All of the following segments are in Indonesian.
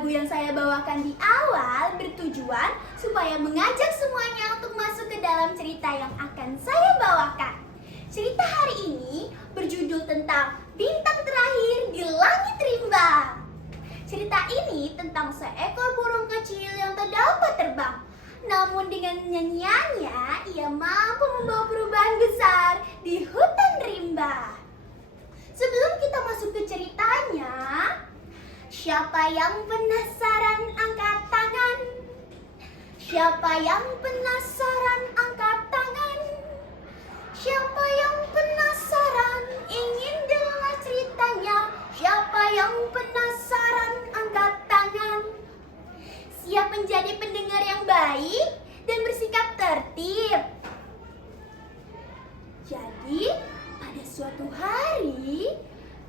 Lagu yang saya bawakan di awal bertujuan supaya mengajak semuanya untuk masuk ke dalam cerita yang akan saya bawakan. Cerita hari ini berjudul tentang Bintang Terakhir di Langit Rimba. Cerita ini tentang seekor burung kecil yang tak dapat terbang. Namun dengan nyanyiannya, ia mampu membawa perubahan besar di hutan rimba. Sebelum kita masuk ke ceritanya, siapa yang penasaran angkat tangan? Siapa yang penasaran angkat tangan? Siapa yang penasaran ingin dengar ceritanya? Siapa yang penasaran angkat tangan? Siap menjadi pendengar yang baik dan bersikap tertib. Jadi, pada suatu hari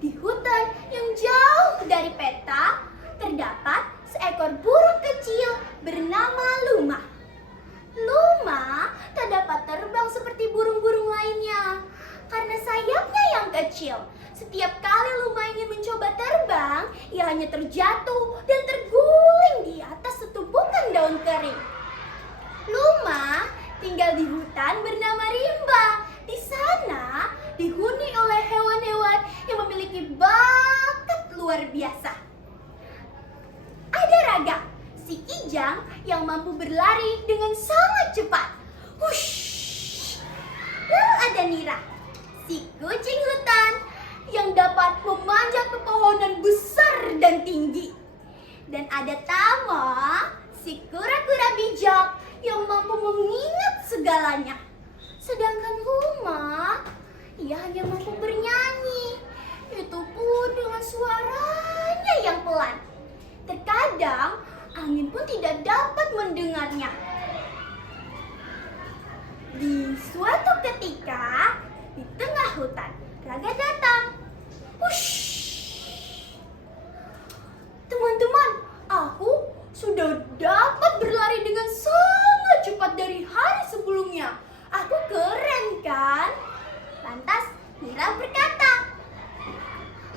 di hutan yang jauh dari peta terdapat seekor burung kecil bernama Luma. Luma tak dapat terbang seperti burung-burung lainnya karena sayapnya yang kecil. Setiap kali Luma ingin mencoba terbang, ia hanya terjatuh dan terguling di atas setumpukan daun kering. Luma tinggal di hutan bernama Rimba. Di sana dihuni oleh hewan-hewan yang memiliki bakat luar biasa. Ada Raga, si kijang yang mampu berlari dengan sangat cepat. Hush. Lalu ada Nira, si kucing hutan yang dapat memanjat pepohonan besar dan tinggi. Dan ada Tama, si kura-kura bijak yang mampu mengingat segalanya. Sedangkan Luma, ia hanya mampu bernyanyi, itu pun dengan suaranya yang pelan. Terkadang angin pun tidak dapat mendengarnya. Di suatu ketika, di tengah hutan, Raga datang. Hush. Teman-teman, aku sudah dapat berlari dengan sangat cepat dari hari sebelumnya. Aku keren kan? Lantas Nira berkata,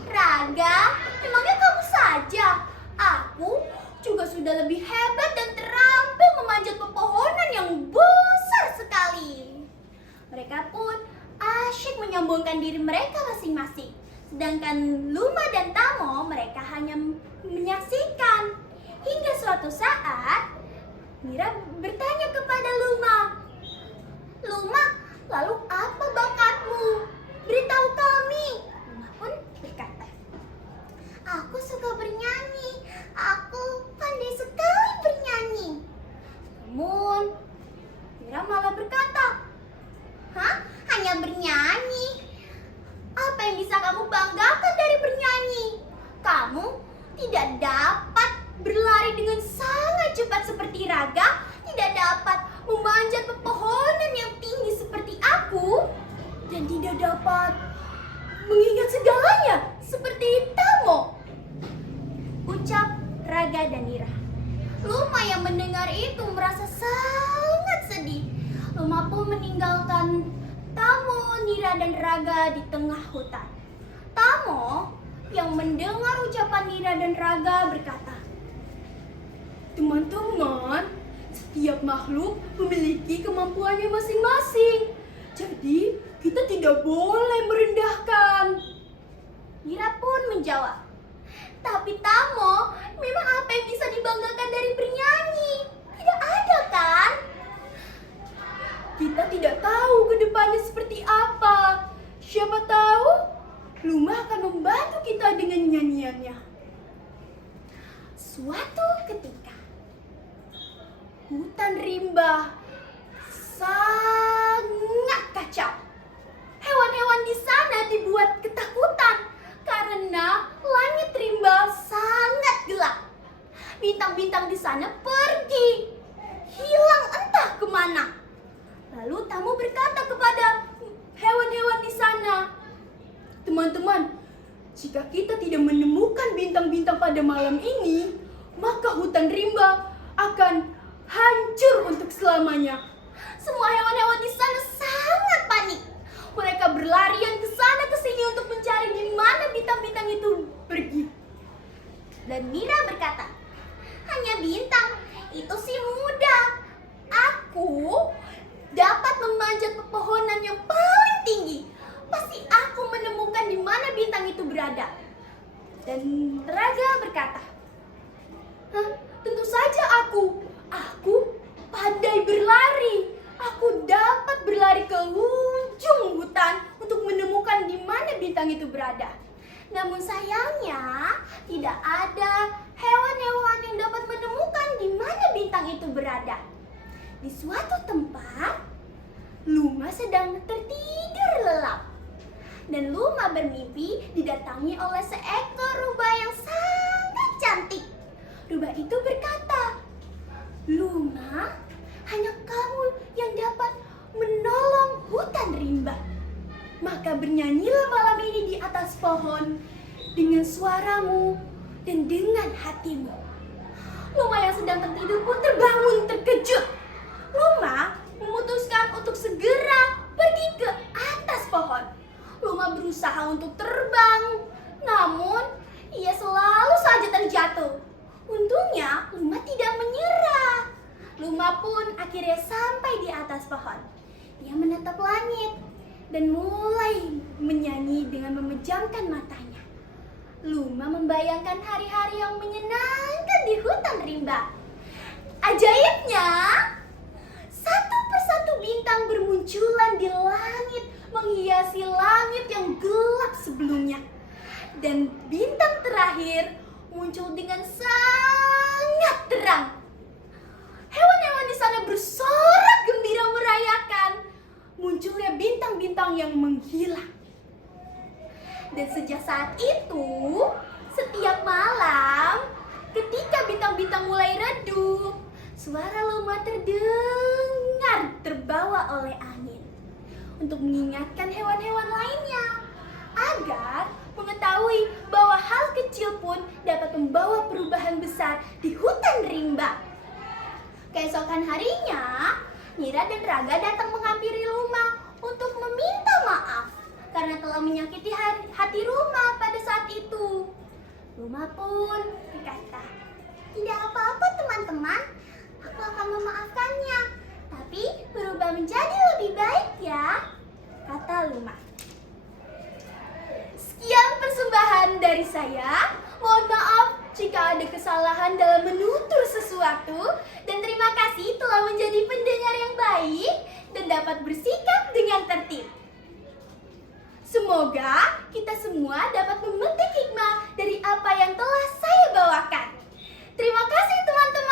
Raga, emangnya kamu saja? Aku juga sudah lebih hebat dan terampil memanjat pepohonan yang besar sekali. Mereka pun asyik menyombongkan diri mereka masing-masing. Sedangkan Luma dan Tamo mereka hanya menyaksikan. Hingga suatu saat Nira bertanya kepada Luma, Luma, lalu apa bakatmu? Beritahu kami. Luma pun berkata, aku suka bernyanyi. Aku pandai sekali bernyanyi. Namun Mira malah berkata, hah? Hanya bernyanyi? Apa yang bisa kamu banggakan dari bernyanyi? Kamu tidak dapat berlari dengan sangat cepat seperti Raga, tidak dapat memanjat pepohonan yang tinggi seperti aku, dan tidak dapat mengingat segalanya seperti Tamo, ucap Raga dan Nira. Luma yang mendengar itu merasa sangat sedih. Luma pun meninggalkan Tamo, Nira dan Raga di tengah hutan. Tamo yang mendengar ucapan Nira dan Raga berkata, teman-teman, setiap makhluk memiliki kemampuannya masing-masing. Jadi, kita tidak boleh merendahkan. Nira pun menjawab, tapi Tamo, memang apa yang bisa dibanggakan dari bernyanyi? Tidak ada kan? Kita tidak tahu ke depannya seperti apa. Siapa tahu Luma akan membantu kita dengan nyanyiannya. Suatu ketika, hutan rimba sangat kacau. Hewan-hewan di sana dibuat ketakutan karena langit rimba sangat gelap. Bintang-bintang di sana pergi, hilang entah kemana. Lalu Tamu berkata kepada hewan-hewan di sana, teman-teman, jika kita tidak menemukan bintang-bintang pada malam ini, maka hutan rimba akan hancur untuk selamanya. Semua hewan-hewan di sana sangat panik. Mereka berlarian ke sana ke sini untuk mencari di mana bintang-bintang itu pergi. Dan Nira berkata, berada. Dan Raga berkata, "Hah, tentu saja aku pandai berlari. Aku dapat berlari ke ujung hutan untuk menemukan di mana bintang itu berada. Namun sayangnya tidak ada hewan-hewan yang dapat menemukan di mana bintang itu berada. Di suatu tempat, Luma sedang tertidur lelap. Dan Luma bermimpi didatangi oleh seekor rubah yang sangat cantik. Rubah itu berkata, 'Luma, hanya kamu yang dapat menolong hutan rimba. Maka bernyanyilah malam ini di atas pohon dengan suaramu dan dengan hatimu.' Luma yang sedang tertidur pun terbangun terkejut. Luma memutuskan untuk segera pergi ke atas pohon. Luma berusaha untuk terbang, namun ia selalu saja terjatuh. Untungnya Luma tidak menyerah. Luma pun akhirnya sampai di atas pohon. Ia menatap langit dan mulai menyanyi dengan memejamkan matanya. Luma membayangkan hari-hari yang menyenangkan di hutan rimba. Ajaibnya, satu persatu bintang bermunculan di langit, menghiasi langit yang gelap sebelumnya. Dan bintang terakhir muncul dengan sangat terang. Hewan-hewan di sana bersorak gembira merayakan munculnya bintang-bintang yang menghilang. Dan sejak saat itu, setiap malam ketika bintang-bintang mulai redup, suara Luma terdengar terbawa oleh angin untuk mengingatkan hewan-hewan lainnya agar mengetahui bahwa hal kecil pun dapat membawa perubahan besar di hutan rimba. Keesokan harinya, Nira dan Raga datang menghampiri Luma untuk meminta maaf karena telah menyakiti hati Luma pada saat itu. Luma pun berkata, "Tidak apa-apa teman-teman, aku akan memaafkannya, tapi berubah menjadi lebih baik ya," kata Luma. Sekian persembahan dari saya. Mohon maaf jika ada kesalahan dalam menutur sesuatu, dan terima kasih telah menjadi pendengar yang baik dan dapat bersikap dengan tertib. Semoga kita semua dapat memetik hikmah dari apa yang telah saya bawakan. Terima kasih teman-teman.